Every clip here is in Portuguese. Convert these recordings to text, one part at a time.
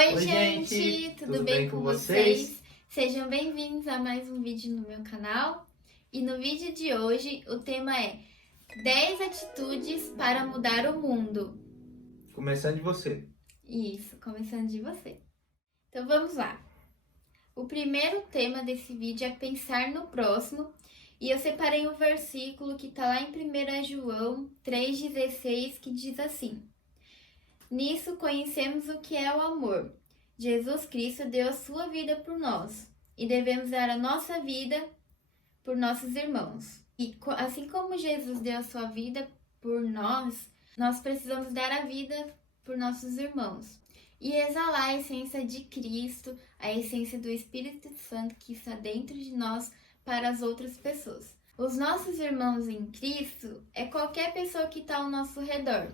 Oi, Oi, gente! Tudo bem com vocês? Sejam bem-vindos a mais um vídeo no meu canal. E no vídeo de hoje o tema é 10 atitudes para mudar o mundo. Começando de você. Isso, começando de você. Então vamos lá. O primeiro tema desse vídeo é pensar no próximo. E eu separei um versículo que está lá em 1 João 3,16, que diz assim: Nisso conhecemos o que é o amor. Jesus Cristo deu a sua vida por nós e devemos dar a nossa vida por nossos irmãos. E assim como Jesus deu a sua vida por nós, nós precisamos dar a vida por nossos irmãos e exalar a essência de Cristo, a essência do Espírito Santo que está dentro de nós para as outras pessoas. Os nossos irmãos em Cristo é qualquer pessoa que está ao nosso redor.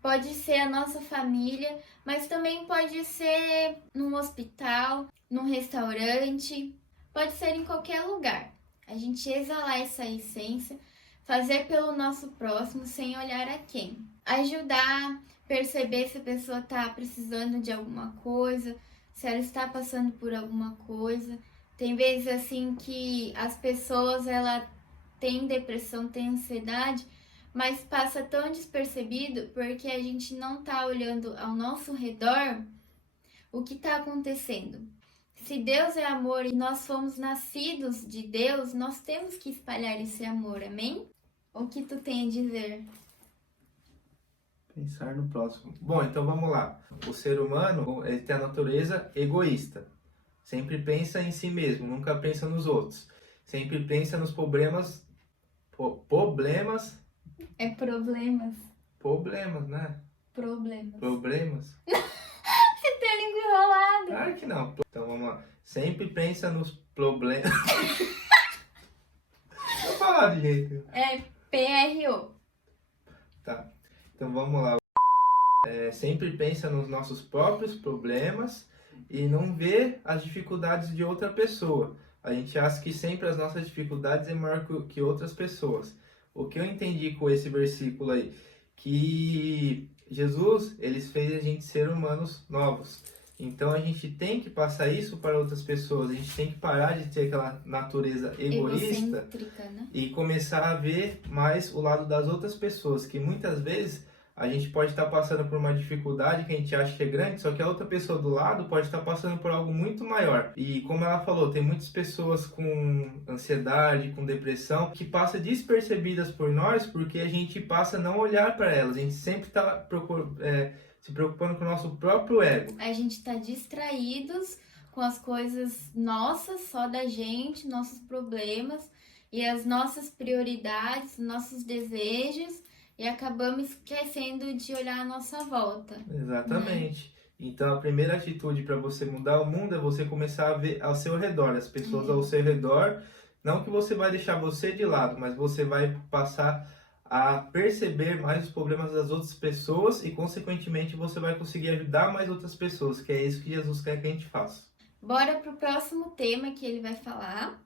Pode ser a nossa família, mas também pode ser num hospital, num restaurante, pode ser em qualquer lugar. A gente exalar essa essência, fazer pelo nosso próximo sem olhar a quem. Ajudar, perceber se a pessoa está precisando de alguma coisa, se ela está passando por alguma coisa. Tem vezes assim que as pessoas têm depressão, têm ansiedade, mas passa tão despercebido porque a gente não tá olhando ao nosso redor o que tá acontecendo. Se Deus é amor e nós fomos nascidos de Deus, nós temos que espalhar esse amor, amém? O que tu tem a dizer? Pensar no próximo. Bom, então vamos lá. O ser humano, ele tem a natureza egoísta. Sempre pensa em si mesmo, nunca pensa nos outros. Sempre pensa nos problemas. Problemas, né? Problemas. Você tem a língua enrolada. Claro que não. Então vamos lá. Sempre pensa nos problemas. Vou falar de jeito. É PRO. Tá. Então vamos lá. Sempre pensa nos nossos próprios problemas e não vê as dificuldades de outra pessoa. A gente acha que sempre as nossas dificuldades é maior que outras pessoas. O que eu entendi com esse versículo aí, que Jesus, ele fez a gente ser humanos novos. Então a gente tem que passar isso para outras pessoas. A gente tem que parar de ter aquela natureza egoísta, né? E começar a ver mais o lado das outras pessoas, que muitas vezes a gente pode estar passando por uma dificuldade que a gente acha que é grande, só que a outra pessoa do lado pode estar passando por algo muito maior. E como ela falou, tem muitas pessoas com ansiedade, com depressão, que passam despercebidas por nós porque a gente passa a não olhar para elas. A gente sempre está se preocupando com o nosso próprio ego. A gente tá distraídos com as coisas nossas, só da gente, nossos problemas e as nossas prioridades, nossos desejos, e acabamos esquecendo de olhar a nossa volta. Exatamente. Então a primeira atitude para você mudar o mundo é você começar a ver ao seu redor, as pessoas ao seu redor. Não que você vai deixar você de lado, mas você vai passar a perceber mais os problemas das outras pessoas e, consequentemente, você vai conseguir ajudar mais outras pessoas, que é isso que Jesus quer que a gente faça. Bora pro próximo tema que ele vai falar.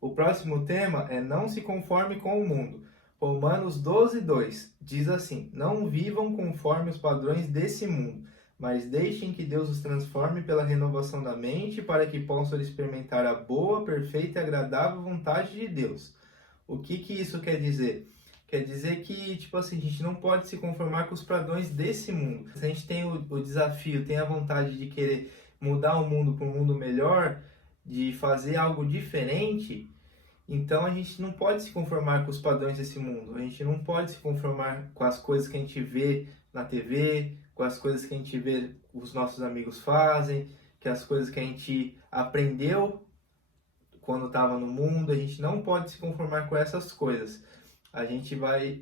O próximo tema é não se conforme com o mundo. Romanos 12:2 diz assim: Não vivam conforme os padrões desse mundo, mas deixem que Deus os transforme pela renovação da mente para que possam experimentar a boa, perfeita e agradável vontade de Deus. O que isso quer dizer? Quer dizer que, tipo assim, a gente não pode se conformar com os padrões desse mundo. Se a gente tem o desafio, tem a vontade de querer mudar o mundo para um mundo melhor, de fazer algo diferente, então a gente não pode se conformar com os padrões desse mundo. A gente não pode se conformar com as coisas que a gente vê na TV, com as coisas que a gente vê os nossos amigos fazem, que as coisas que a gente aprendeu quando estava no mundo. A gente não pode se conformar com essas coisas.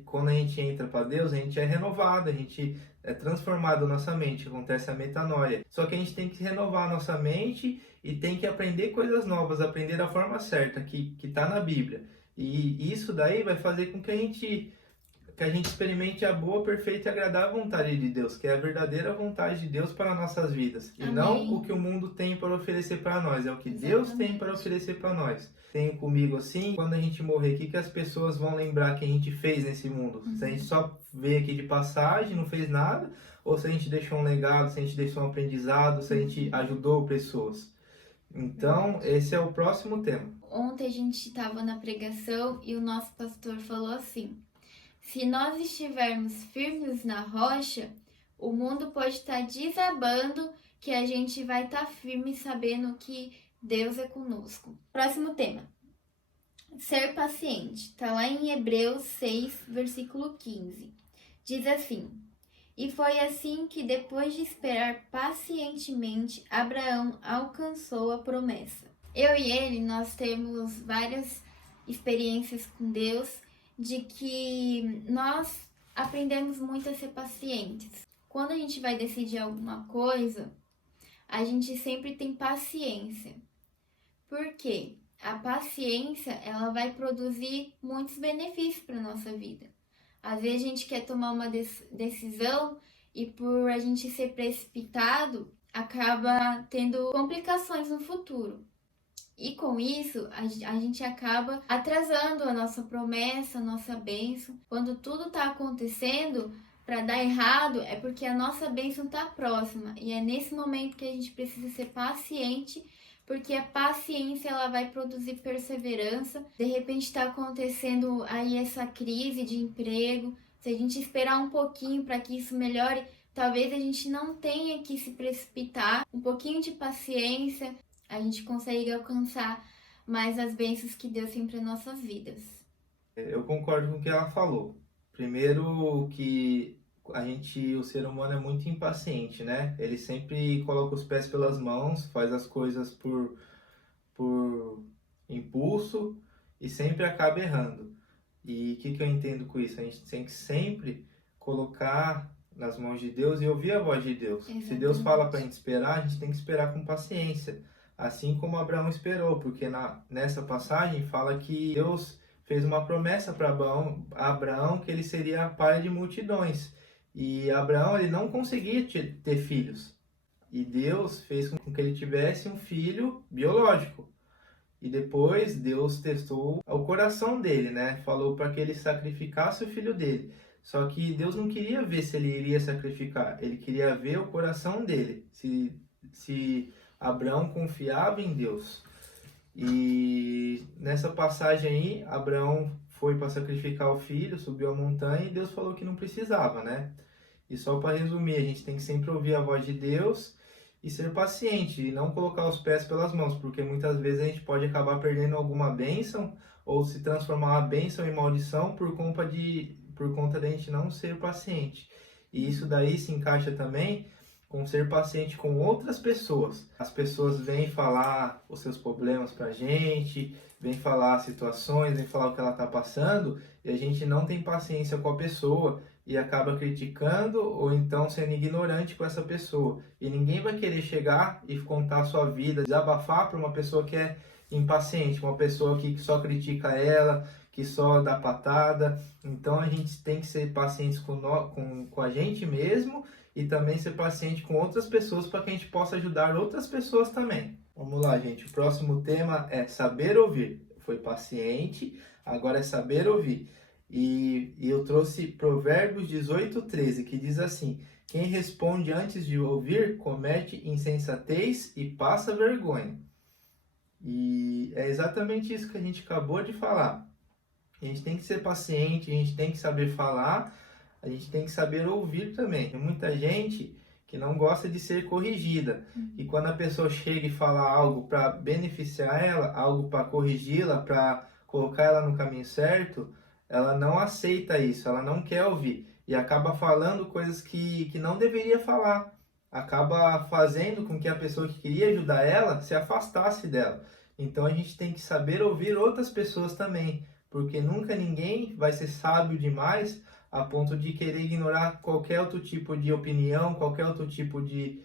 Quando a gente entra para Deus, a gente é renovado, a gente é transformado a nossa mente, acontece a metanoia. Só que a gente tem que renovar a nossa mente e tem que aprender coisas novas, aprender da forma certa, que está na Bíblia. E isso daí vai fazer com que a gente que a gente experimente a boa, perfeita e agradável vontade de Deus, que é a verdadeira vontade de Deus para nossas vidas. E Amém. não o que o mundo tem para oferecer para nós, é o que Deus tem para oferecer para nós. Tenho comigo assim, quando a gente morrer, o que as pessoas vão lembrar que a gente fez nesse mundo? Se a gente só veio aqui de passagem, não fez nada, ou se a gente deixou um legado, se a gente deixou um aprendizado, se a gente ajudou pessoas. Então, esse é o próximo tema. Ontem a gente estava na pregação e o nosso pastor falou assim: se nós estivermos firmes na rocha, o mundo pode estar desabando, que a gente vai estar firme sabendo que Deus é conosco. Próximo tema. Ser paciente. Está lá em Hebreus 6, versículo 15. Diz assim: e foi assim que, depois de esperar pacientemente, Abraão alcançou a promessa. Eu e ele, nós temos várias experiências com Deus, de que nós aprendemos muito a ser pacientes. Quando a gente vai decidir alguma coisa, a gente sempre tem paciência. Por quê? A paciência, ela vai produzir muitos benefícios para a nossa vida. Às vezes a gente quer tomar uma decisão e por a gente ser precipitado, acaba tendo complicações no futuro. E com isso, a gente acaba atrasando a nossa promessa, a nossa bênção. Quando tudo está acontecendo para dar errado, é porque a nossa bênção está próxima. E é nesse momento que a gente precisa ser paciente, porque a paciência ela vai produzir perseverança. De repente está acontecendo aí essa crise de emprego. Se a gente esperar um pouquinho para que isso melhore, talvez a gente não tenha que se precipitar. Um pouquinho de paciência, a gente consegue alcançar mais as bênçãos que Deus tem para nossas vidas. Eu concordo com o que ela falou. Primeiro que o ser humano é muito impaciente, né? Ele sempre coloca os pés pelas mãos, faz as coisas por impulso e sempre acaba errando. E o que eu entendo com isso? A gente tem que sempre colocar nas mãos de Deus e ouvir a voz de Deus. Exatamente. Se Deus fala para a gente esperar, a gente tem que esperar com paciência. Assim como Abraão esperou, porque nessa passagem fala que Deus fez uma promessa para Abraão que ele seria pai de multidões. E Abraão ele não conseguia ter filhos. E Deus fez com que ele tivesse um filho biológico. E depois Deus testou o coração dele, né? Falou para que ele sacrificasse o filho dele. Só que Deus não queria ver se ele iria sacrificar. Ele queria ver o coração dele. Se Abraão confiava em Deus. E nessa passagem aí, Abraão foi para sacrificar o filho, subiu a montanha e Deus falou que não precisava, né? E só para resumir, a gente tem que sempre ouvir a voz de Deus e ser paciente e não colocar os pés pelas mãos, porque muitas vezes a gente pode acabar perdendo alguma bênção ou se transformar uma bênção em maldição por conta da gente não ser paciente. E isso daí se encaixa também com ser paciente com outras pessoas. As pessoas vêm falar os seus problemas pra gente, vêm falar situações, vêm falar o que ela tá passando, e a gente não tem paciência com a pessoa e acaba criticando ou então sendo ignorante com essa pessoa. E ninguém vai querer chegar e contar a sua vida, desabafar para uma pessoa que é impaciente, uma pessoa que só critica ela, que só dá patada. Então a gente tem que ser pacientes com a gente mesmo e também ser paciente com outras pessoas para que a gente possa ajudar outras pessoas também. Vamos lá, gente. O próximo tema é saber ouvir. Foi paciente, agora é saber ouvir. E eu trouxe Provérbios 18:13, que diz assim: quem responde antes de ouvir comete insensatez e passa vergonha. E é exatamente isso que a gente acabou de falar. A gente tem que ser paciente, a gente tem que saber falar, a gente tem que saber ouvir também. Tem muita gente que não gosta de ser corrigida. E quando a pessoa chega e fala algo para beneficiar ela, algo para corrigi-la, para colocar ela no caminho certo, ela não aceita isso, ela não quer ouvir. E acaba falando coisas que não deveria falar. Acaba fazendo com que a pessoa que queria ajudar ela se afastasse dela. Então a gente tem que saber ouvir outras pessoas também, porque nunca ninguém vai ser sábio demais a ponto de querer ignorar qualquer outro tipo de opinião, qualquer outro tipo de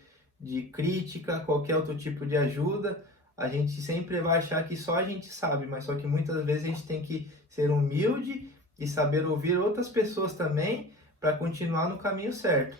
crítica, qualquer outro tipo de ajuda. A gente sempre vai achar que só a gente sabe, mas só que muitas vezes a gente tem que ser humilde e saber ouvir outras pessoas também para continuar no caminho certo.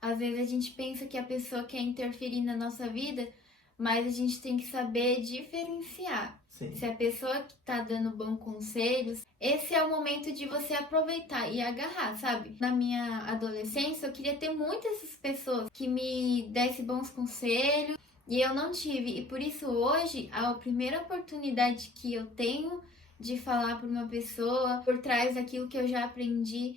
Às vezes a gente pensa que a pessoa quer interferir na nossa vida, mas a gente tem que saber diferenciar. Sim. Se a pessoa que tá dando bons conselhos, esse é o momento de você aproveitar e agarrar, sabe? Na minha adolescência, eu queria ter muitas essas pessoas que me dessem bons conselhos e eu não tive. E por isso hoje, a primeira oportunidade que eu tenho de falar para uma pessoa, por trás daquilo que eu já aprendi,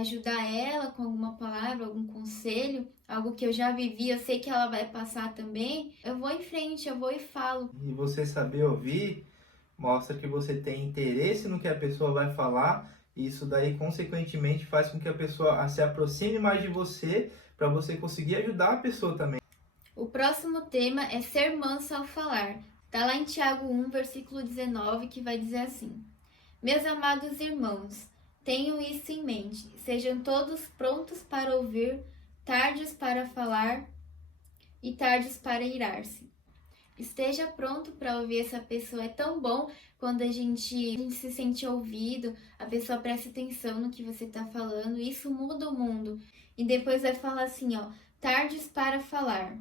ajudar ela com alguma palavra, algum conselho, algo que eu já vivi, eu sei que ela vai passar também, eu vou em frente, eu vou e falo. E você saber ouvir mostra que você tem interesse no que a pessoa vai falar, e isso daí, consequentemente, faz com que a pessoa se aproxime mais de você, para você conseguir ajudar a pessoa também. O próximo tema é ser manso ao falar. Está lá em Tiago 1, versículo 19, que vai dizer assim: Meus amados irmãos, tenham isso em mente, sejam todos prontos para ouvir, tardios para falar e tardios para irar-se. Esteja pronto para ouvir essa pessoa. É tão bom quando a gente se sente ouvido, a pessoa presta atenção no que você está falando, isso muda o mundo. E depois vai falar assim, ó, tardios para falar.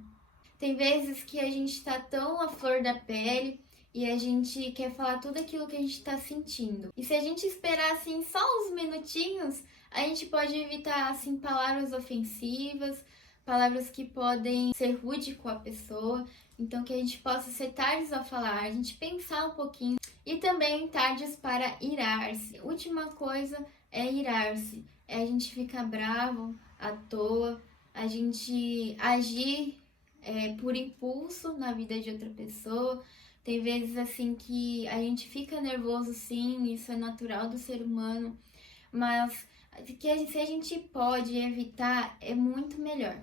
Tem vezes que a gente está tão à flor da pele e a gente quer falar tudo aquilo que a gente está sentindo. E se a gente esperar assim só uns minutinhos, a gente pode evitar assim palavras ofensivas, palavras que podem ser rude com a pessoa. Então que a gente possa ser tardios ao falar, a gente pensar um pouquinho. E também tardios para irar-se. Última coisa é irar-se. É a gente ficar bravo à toa, a gente agir por impulso na vida de outra pessoa. Tem vezes assim que a gente fica nervoso, sim, isso é natural do ser humano, mas que se a gente pode evitar, é muito melhor.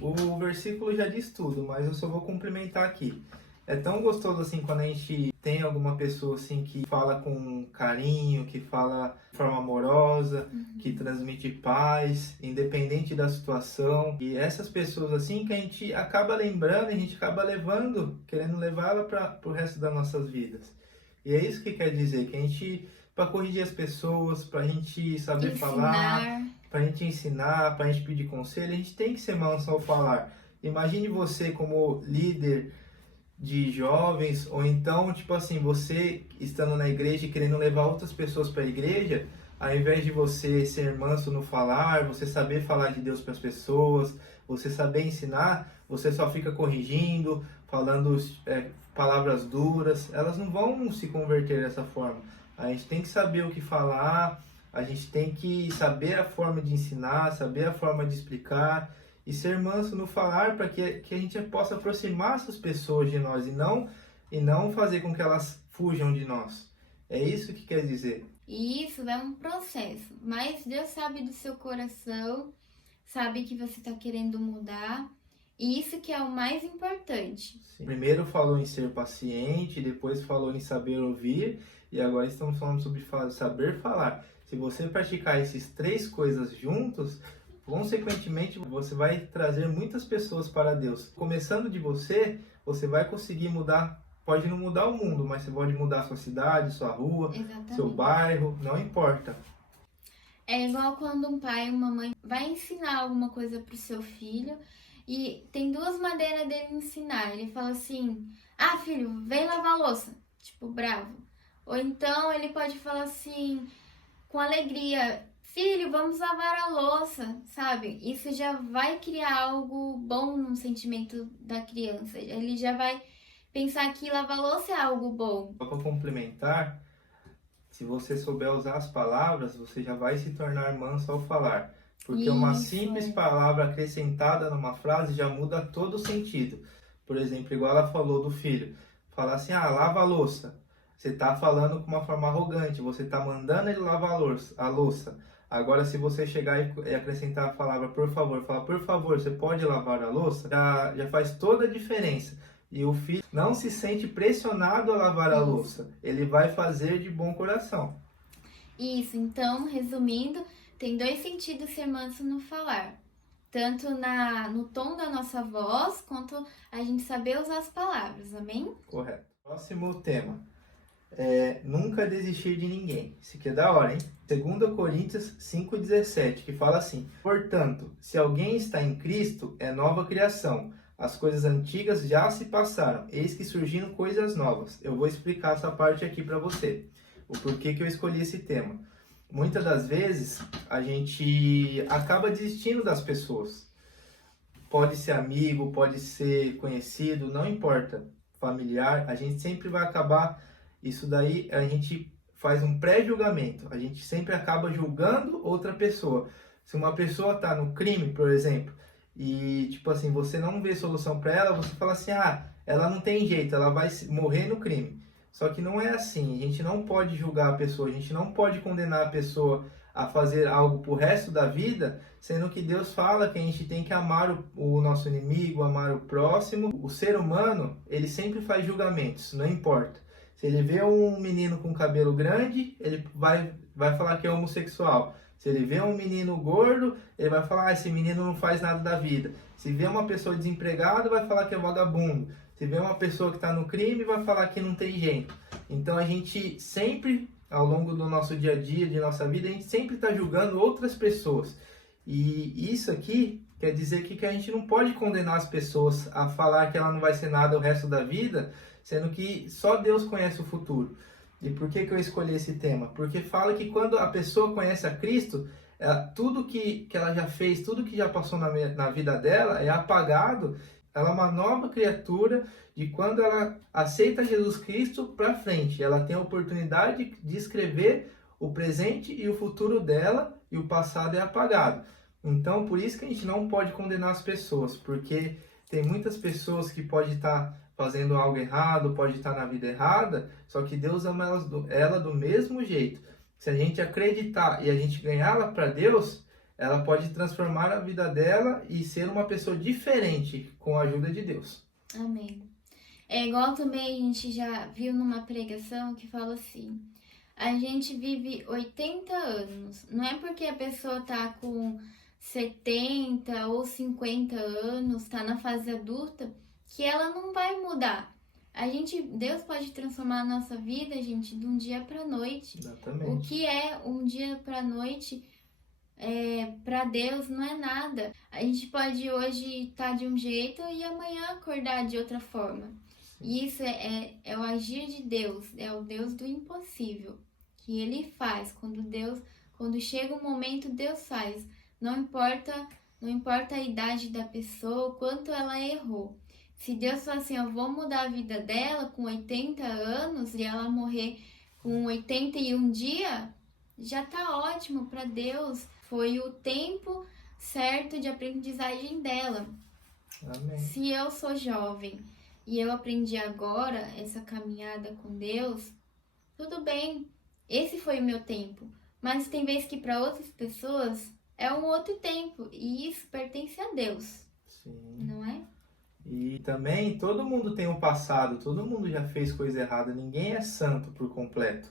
O versículo já diz tudo, mas eu só vou complementar aqui. É tão gostoso assim quando a gente tem alguma pessoa assim que fala com carinho, que fala de forma amorosa, que transmite paz, independente da situação. E essas pessoas assim que a gente acaba lembrando, a gente acaba levando, querendo levá-la para o resto das nossas vidas. E é isso que quer dizer, que a gente, para corrigir as pessoas, para a gente saber falar, para a gente ensinar, para a gente pedir conselho, a gente tem que ser manso ao falar. Imagine você como líder de jovens, ou então, tipo assim, você estando na igreja e querendo levar outras pessoas para a igreja, ao invés de você ser manso no falar, você saber falar de Deus para as pessoas, você saber ensinar, você só fica corrigindo, falando palavras duras, elas não vão se converter dessa forma. A gente tem que saber o que falar, a gente tem que saber a forma de ensinar, saber a forma de explicar, e ser manso no falar para que a gente possa aproximar essas pessoas de nós e não fazer com que elas fujam de nós. É isso que quer dizer. E isso é um processo, mas Deus sabe do seu coração, sabe que você está querendo mudar, e isso que é o mais importante. Sim. Primeiro falou em ser paciente, depois falou em saber ouvir, e agora estamos falando sobre saber falar. Se você praticar essas três coisas juntos, consequentemente, você vai trazer muitas pessoas para Deus. Começando de você, você vai conseguir mudar, pode não mudar o mundo, mas você pode mudar a sua cidade, sua rua, Exatamente. Seu bairro, não importa. É igual quando um pai ou uma mãe vai ensinar alguma coisa para o seu filho e tem duas maneiras dele ensinar. Ele fala assim, filho, vem lavar a louça, tipo, bravo. Ou então ele pode falar assim, com alegria, filho, vamos lavar a louça, sabe? Isso já vai criar algo bom no sentimento da criança. Ele já vai pensar que lavar a louça é algo bom. Só para complementar, se você souber usar as palavras, você já vai se tornar manso ao falar. Porque uma simples palavra acrescentada numa frase já muda todo o sentido. Por exemplo, igual ela falou do filho. Falar assim, lava a louça. Você está falando com uma forma arrogante, você está mandando ele lavar a louça. Agora, se você chegar e acrescentar a palavra por favor, falar por favor, você pode lavar a louça, já faz toda a diferença. E o filho não se sente pressionado a lavar a louça, ele vai fazer de bom coração. Isso, então, resumindo, tem dois sentidos ser manso no falar. Tanto no tom da nossa voz, quanto a gente saber usar as palavras, amém? Correto. Próximo tema. Nunca desistir de ninguém. Isso aqui é da hora, hein? 2 Coríntios 5,17, que fala assim: portanto, se alguém está em Cristo, é nova criação. As coisas antigas já se passaram, eis que surgiram coisas novas. Eu vou explicar essa parte aqui para você, o porquê que eu escolhi esse tema. Muitas das vezes, a gente acaba desistindo das pessoas. Pode ser amigo, pode ser conhecido, não importa, familiar, a gente sempre vai acabar, isso daí a gente faz um pré-julgamento, a gente sempre acaba julgando outra pessoa. Se uma pessoa está no crime, por exemplo, e tipo assim, você não vê solução para ela, você fala assim, ela não tem jeito, ela vai morrer no crime. Só que não é assim, a gente não pode julgar a pessoa, a gente não pode condenar a pessoa a fazer algo pro resto da vida, sendo que Deus fala que a gente tem que amar o nosso inimigo, amar o próximo. O ser humano, ele sempre faz julgamentos, não importa. Se ele vê um menino com cabelo grande, ele vai falar que é homossexual. Se ele vê um menino gordo, ele vai falar, esse menino não faz nada da vida. Se vê uma pessoa desempregada, vai falar que é vagabundo. Se vê uma pessoa que está no crime, vai falar que não tem jeito. Então a gente sempre, ao longo do nosso dia a dia, de nossa vida, a gente sempre está julgando outras pessoas. E isso aqui quer dizer que a gente não pode condenar as pessoas a falar que ela não vai ser nada o resto da vida, sendo que só Deus conhece o futuro. E por que eu escolhi esse tema? Porque fala que quando a pessoa conhece a Cristo, tudo que ela já fez, tudo que já passou na vida dela é apagado. Ela é uma nova criatura de quando ela aceita Jesus Cristo para frente. Ela tem a oportunidade de escrever o presente e o futuro dela, e o passado é apagado. Então, por isso que a gente não pode condenar as pessoas, porque tem muitas pessoas que podem estar fazendo algo errado, pode estar na vida errada, só que Deus ama ela do mesmo jeito. Se a gente acreditar e a gente ganhá-la para Deus, ela pode transformar a vida dela e ser uma pessoa diferente com a ajuda de Deus. Amém. É igual também a gente já viu numa pregação que fala assim, a gente vive 80 anos. Não é porque a pessoa tá com 70 ou 50 anos, tá na fase adulta, que ela não vai mudar. Deus pode transformar a nossa vida, gente, de um dia para noite. Exatamente. O que é um dia para noite, para Deus não é nada. A gente pode hoje estar de um jeito e amanhã acordar de outra forma. E isso é o agir de Deus, é o Deus do impossível, que Ele faz. Quando chega o momento, Deus faz. Não importa a idade da pessoa, o quanto ela errou. Se Deus falar assim, eu vou mudar a vida dela com 80 anos e ela morrer com 81 dias, já tá ótimo para Deus. Foi o tempo certo de aprendizagem dela. Amém. Se eu sou jovem e eu aprendi agora essa caminhada com Deus, tudo bem, esse foi o meu tempo. Mas tem vezes que para outras pessoas é um outro tempo e isso pertence a Deus. Sim. Não é? E também todo mundo tem um passado, todo mundo já fez coisa errada, ninguém é santo por completo.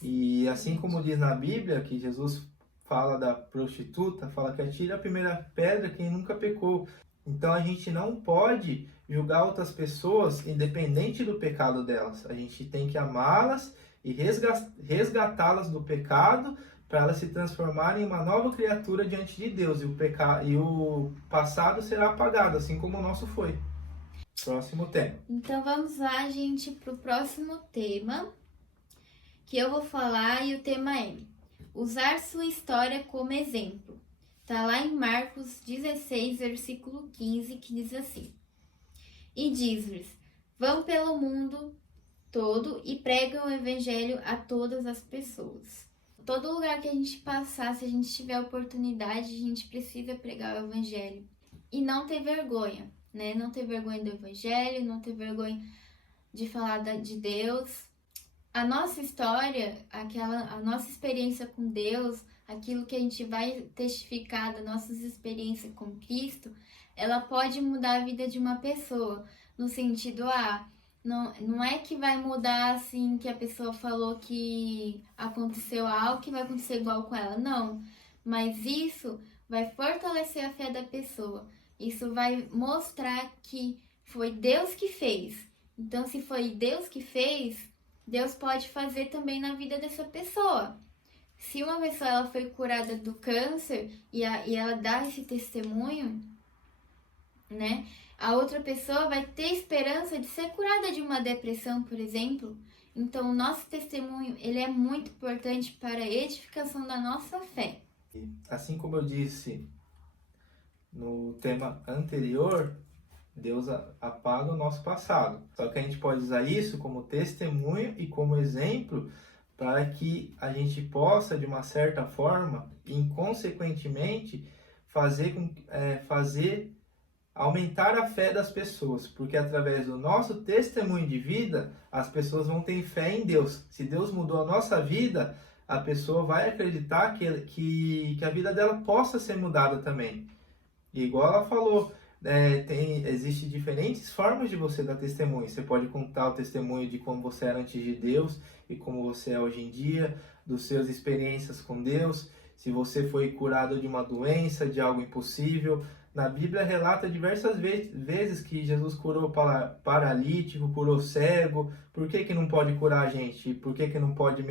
E assim como diz na Bíblia, que Jesus fala da prostituta, fala que atira a primeira pedra quem nunca pecou. Então a gente não pode julgar outras pessoas independente do pecado delas. A gente tem que amá-las e resgatá-las do pecado para elas se transformarem em uma nova criatura diante de Deus. E o passado será apagado, assim como o nosso foi. Próximo tema. Então vamos lá, gente, para o próximo tema que eu vou falar, e o tema é usar sua história como exemplo. Tá lá em Marcos 16, versículo 15, que diz assim: e diz-lhes, vão pelo mundo todo e pregam o evangelho a todas as pessoas. Todo lugar que a gente passar, se a gente tiver oportunidade, a gente precisa pregar o evangelho. E não ter vergonha, né? Não ter vergonha do evangelho, não ter vergonha de falar de Deus. A nossa história, a nossa experiência com Deus, aquilo que a gente vai testificar das nossas experiências com Cristo, ela pode mudar a vida de uma pessoa. No sentido, não é que vai mudar assim, que a pessoa falou que aconteceu algo que vai acontecer igual com ela. Não, mas isso vai fortalecer a fé da pessoa. Isso vai mostrar que foi Deus que fez. Então, se foi Deus que fez, Deus pode fazer também na vida dessa pessoa. Se uma pessoa ela foi curada do câncer e ela dá esse testemunho, né? A outra pessoa vai ter esperança de ser curada de uma depressão, por exemplo. Então, o nosso testemunho, ele é muito importante para a edificação da nossa fé. Assim como eu disse no tema anterior, Deus apaga o nosso passado. Só que a gente pode usar isso como testemunho e como exemplo para que a gente possa, de uma certa forma, inconsequentemente, fazer aumentar a fé das pessoas, porque através do nosso testemunho de vida, as pessoas vão ter fé em Deus. Se Deus mudou a nossa vida, a pessoa vai acreditar que a vida dela possa ser mudada também. E igual ela falou, existe diferentes formas de você dar testemunho. Você pode contar o testemunho de como você era antes de Deus e como você é hoje em dia, das suas experiências com Deus, se você foi curado de uma doença, de algo impossível. Na Bíblia relata diversas vezes que Jesus curou paralítico, curou cego. Por que não pode curar a gente? Por que não pode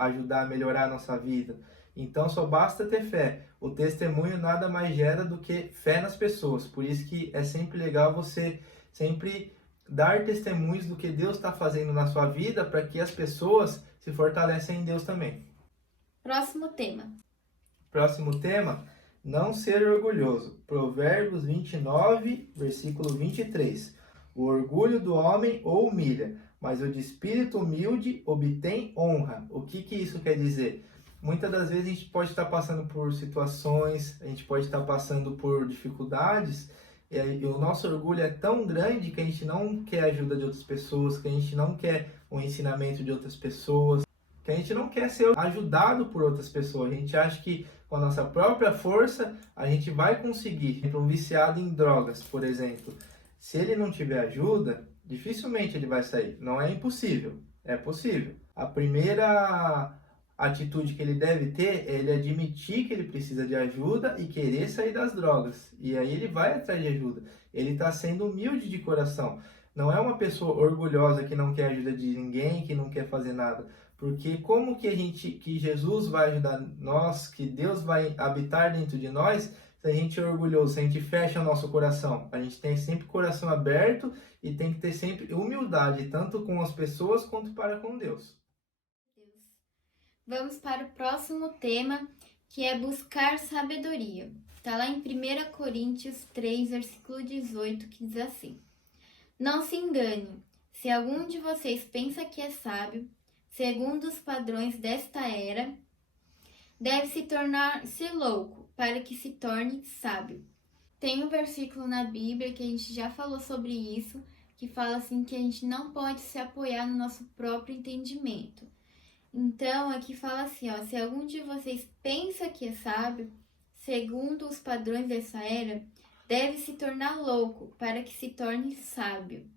ajudar a melhorar a nossa vida? Então só basta ter fé. O testemunho nada mais gera do que fé nas pessoas. Por isso que é sempre legal você sempre dar testemunhos do que Deus está fazendo na sua vida, para que as pessoas se fortalecem em Deus também. Próximo tema. Próximo tema, não ser orgulhoso. Provérbios 29, versículo 23. O orgulho do homem o humilha, mas o de espírito humilde obtém honra. O que isso quer dizer? Muitas das vezes a gente pode estar passando por situações, a gente pode estar passando por dificuldades, e o nosso orgulho é tão grande que a gente não quer a ajuda de outras pessoas, que a gente não quer o ensinamento de outras pessoas, que a gente não quer ser ajudado por outras pessoas. A gente acha que com a nossa própria força a gente vai conseguir. Para um viciado em drogas, por exemplo, se ele não tiver ajuda, dificilmente ele vai sair. Não é impossível, é possível. A primeira atitude que ele deve ter é ele admitir que ele precisa de ajuda e querer sair das drogas. E aí ele vai atrás de ajuda. Ele está sendo humilde de coração. Não é uma pessoa orgulhosa que não quer ajuda de ninguém, que não quer fazer nada. Porque como que Jesus vai ajudar nós, que Deus vai habitar dentro de nós, se a gente é orgulhoso, se a gente fecha o nosso coração? A gente tem sempre o coração aberto e tem que ter sempre humildade, tanto com as pessoas quanto para com Deus. Vamos para o próximo tema, que é buscar sabedoria. Está lá em 1 Coríntios 3, versículo 18, que diz assim: Não se engane, se algum de vocês pensa que é sábio, segundo os padrões desta era, deve se tornar-se louco, para que se torne sábio. Tem um versículo na Bíblia que a gente já falou sobre isso, que fala assim que a gente não pode se apoiar no nosso próprio entendimento. Então, aqui fala assim, ó, se algum de vocês pensa que é sábio, segundo os padrões dessa era, deve se tornar louco, para que se torne sábio.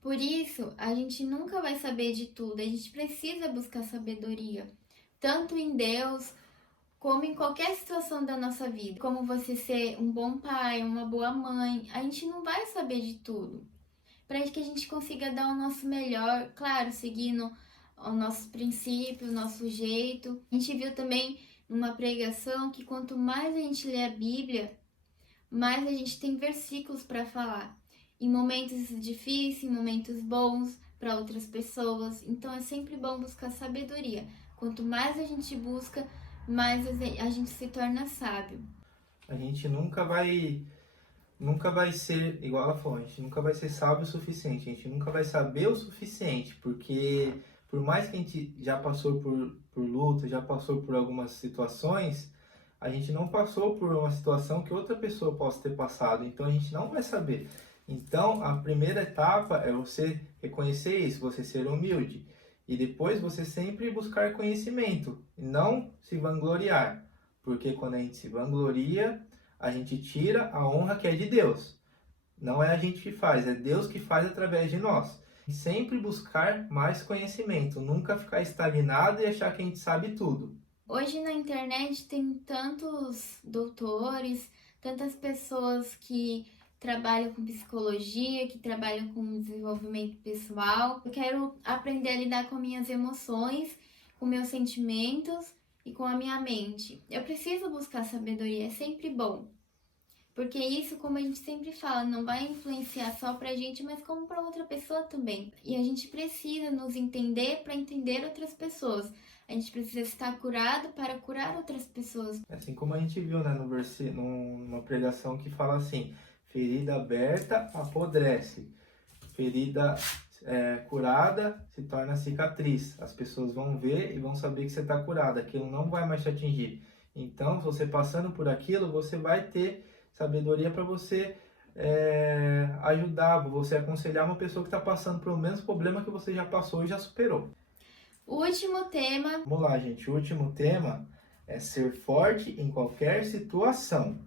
Por isso, a gente nunca vai saber de tudo, a gente precisa buscar sabedoria, tanto em Deus, como em qualquer situação da nossa vida. Como você ser um bom pai, uma boa mãe, a gente não vai saber de tudo. Para que a gente consiga dar o nosso melhor, claro, seguindo o nosso princípio, o nosso jeito. A gente viu também numa pregação que quanto mais a gente lê a Bíblia, mais a gente tem versículos para falar. Em momentos difíceis, em momentos bons para outras pessoas. Então é sempre bom buscar sabedoria. Quanto mais a gente busca, mais a gente se torna sábio. A gente nunca vai ser, igual ela falou, a gente nunca vai ser sábio o suficiente, a gente nunca vai saber o suficiente, porque por mais que a gente já passou por luta, já passou por algumas situações, a gente não passou por uma situação que outra pessoa possa ter passado, então a gente não vai saber. Então a primeira etapa é você reconhecer isso, você ser humilde, e depois você sempre buscar conhecimento, e não se vangloriar, porque quando a gente se vangloria, a gente tira a honra que é de Deus. Não é a gente que faz, é Deus que faz através de nós. Sempre buscar mais conhecimento, nunca ficar estagnado e achar que a gente sabe tudo. Hoje na internet tem tantos doutores, tantas pessoas que trabalham com psicologia, que trabalham com desenvolvimento pessoal. Eu quero aprender a lidar com minhas emoções, com meus sentimentos e com a minha mente. Eu preciso buscar sabedoria, é sempre bom. Porque isso, como a gente sempre fala, não vai influenciar só pra gente, mas como pra outra pessoa também. E a gente precisa nos entender para entender outras pessoas. A gente precisa estar curado para curar outras pessoas. Assim como a gente viu, né, numa pregação que fala assim, ferida aberta apodrece, ferida curada se torna cicatriz. As pessoas vão ver e vão saber que você está curado, aquilo não vai mais te atingir. Então, você passando por aquilo, você vai ter sabedoria para você ajudar, para você aconselhar uma pessoa que está passando pelo mesmo problema que você já passou e já superou. O último tema. Vamos lá, gente. O último tema é ser forte em qualquer situação.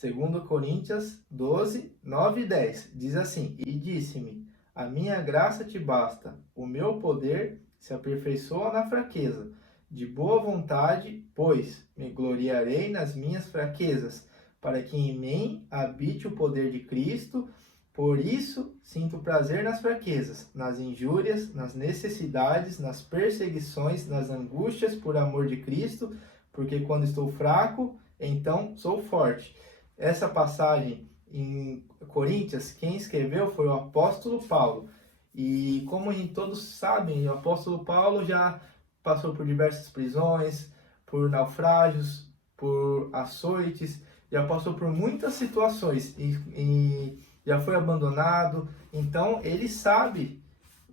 2 Coríntios 12, 9 e 10. Diz assim: E disse-me, a minha graça te basta, o meu poder se aperfeiçoa na fraqueza. De boa vontade, pois, me gloriarei nas minhas fraquezas, para que em mim habite o poder de Cristo. Por isso, sinto prazer nas fraquezas, nas injúrias, nas necessidades, nas perseguições, nas angústias por amor de Cristo, porque quando estou fraco, então sou forte. Essa passagem em Coríntios, quem escreveu foi o apóstolo Paulo. E como todos sabem, o apóstolo Paulo já passou por diversas prisões, por naufrágios, por açoites, já passou por muitas situações e já foi abandonado. Então ele sabe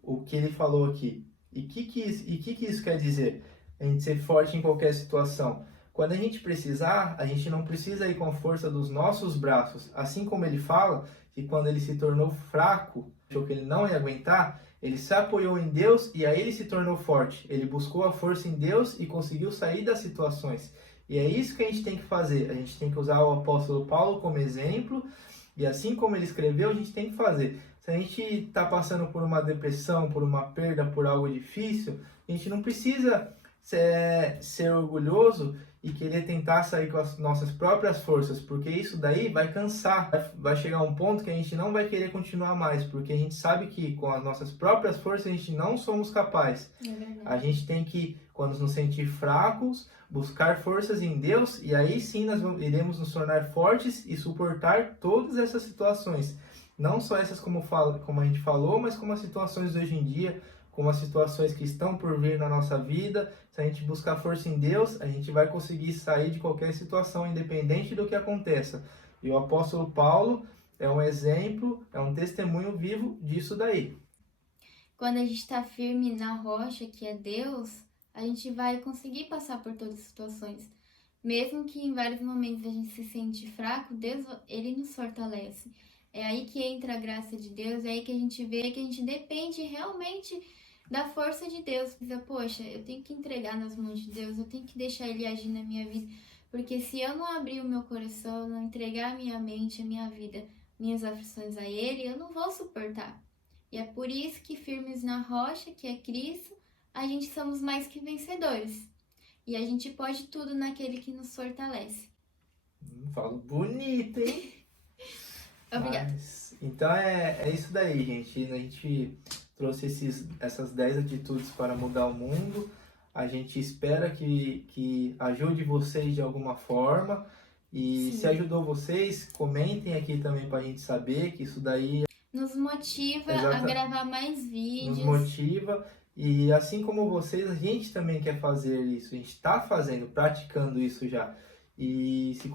o que ele falou aqui. E o que isso quer dizer? A gente ser forte em qualquer situação. Quando a gente precisar, a gente não precisa ir com a força dos nossos braços. Assim como ele fala que quando ele se tornou fraco, achou que ele não ia aguentar, ele se apoiou em Deus e aí ele se tornou forte. Ele buscou a força em Deus e conseguiu sair das situações. E é isso que a gente tem que fazer. A gente tem que usar o apóstolo Paulo como exemplo. E assim como ele escreveu, a gente tem que fazer. Se a gente está passando por uma depressão, por uma perda, por algo difícil, a gente não precisa ser orgulhoso e querer tentar sair com as nossas próprias forças, porque isso daí vai cansar, vai chegar um ponto que a gente não vai querer continuar mais, porque a gente sabe que com as nossas próprias forças a gente não somos capazes. A gente tem que, quando nos sentir fracos, buscar forças em Deus, e aí sim nós iremos nos tornar fortes e suportar todas essas situações. Não só essas como a gente falou, mas como as situações de hoje em dia, como as situações que estão por vir na nossa vida. Se a gente buscar força em Deus, a gente vai conseguir sair de qualquer situação, independente do que aconteça. E o apóstolo Paulo é um exemplo, é um testemunho vivo disso daí. Quando a gente está firme na rocha, que é Deus, a gente vai conseguir passar por todas as situações. Mesmo que em vários momentos a gente se sente fraco, Deus, ele nos fortalece. É aí que entra a graça de Deus, é aí que a gente vê que a gente depende realmente da força de Deus. Poxa, eu tenho que entregar nas mãos de Deus, eu tenho que deixar Ele agir na minha vida, porque se eu não abrir o meu coração, não entregar a minha mente, a minha vida, minhas aflições a Ele, eu não vou suportar. E é por isso que firmes na rocha, que é Cristo, a gente somos mais que vencedores. E a gente pode tudo naquele que nos fortalece. Falo bonito, hein? Obrigada. Então é isso daí, gente. A gente trouxe essas 10 atitudes para mudar o mundo. A gente espera que ajude vocês de alguma forma. E Sim. se ajudou vocês, comentem aqui também para a gente saber que isso daí nos motiva a gravar mais vídeos. Nos motiva. E assim como vocês, a gente também quer fazer isso. A gente está fazendo, praticando isso já. E se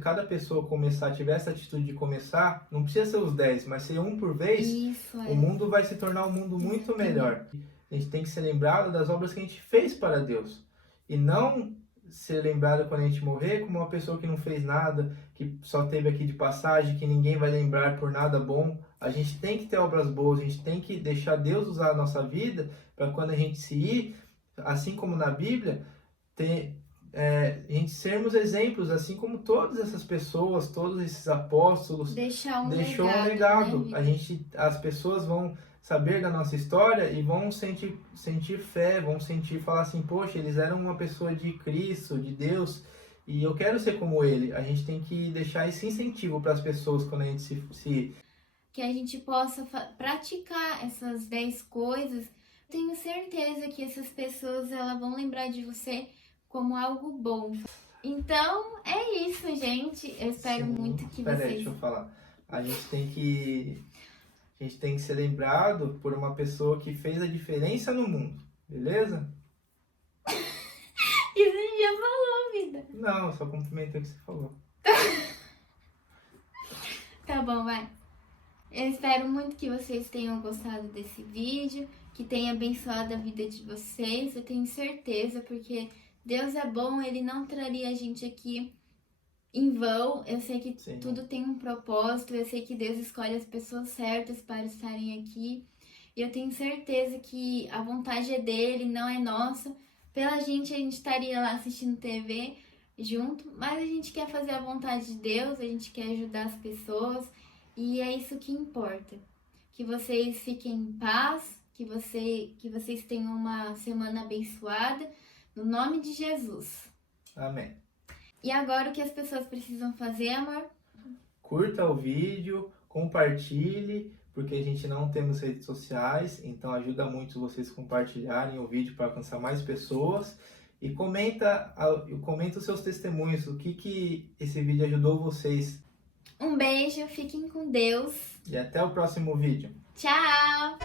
cada pessoa tiver essa atitude de começar, não precisa ser os 10, mas ser um por vez, o mundo vai se tornar um mundo muito melhor. A gente tem que ser lembrado das obras que a gente fez para Deus. E não ser lembrado quando a gente morrer como uma pessoa que não fez nada, que só teve aqui de passagem, que ninguém vai lembrar por nada bom. A gente tem que ter obras boas, a gente tem que deixar Deus usar a nossa vida para quando a gente se ir, assim como na Bíblia, a gente sermos exemplos, assim como todas essas pessoas, todos esses apóstolos deixou um legado. Né? As pessoas vão saber da nossa história e vão sentir fé, vão falar assim, poxa, eles eram uma pessoa de Cristo, de Deus, e eu quero ser como ele. A gente tem que deixar esse incentivo para as pessoas quando a gente que a gente possa praticar essas 10 coisas, Tenho certeza que essas pessoas elas vão lembrar de você como algo bom. Então, é isso, gente. Eu espero muito que Peraí, vocês... deixa eu falar. A gente tem que ser lembrado por uma pessoa que fez a diferença no mundo, beleza? Isso a gente já falou, vida. Não, só complementei o que você falou. Tá bom, vai. Eu espero muito que vocês tenham gostado desse vídeo, que tenha abençoado a vida de vocês. Eu tenho certeza, porque Deus é bom, Ele não traria a gente aqui em vão. Eu sei que Sim. tudo tem um propósito, eu sei que Deus escolhe as pessoas certas para estarem aqui. E eu tenho certeza que a vontade é dele, não é nossa. Pela gente, a gente estaria lá assistindo TV junto, mas a gente quer fazer a vontade de Deus, a gente quer ajudar as pessoas. E é isso que importa. Que vocês fiquem em paz, que vocês tenham uma semana abençoada, no nome de Jesus. Amém. E agora o que as pessoas precisam fazer, amor? Curta o vídeo, compartilhe, porque a gente não temos redes sociais, então ajuda muito vocês compartilharem o vídeo para alcançar mais pessoas. E comenta os seus testemunhos, o que esse vídeo ajudou vocês. Um beijo, fiquem com Deus. E até o próximo vídeo. Tchau!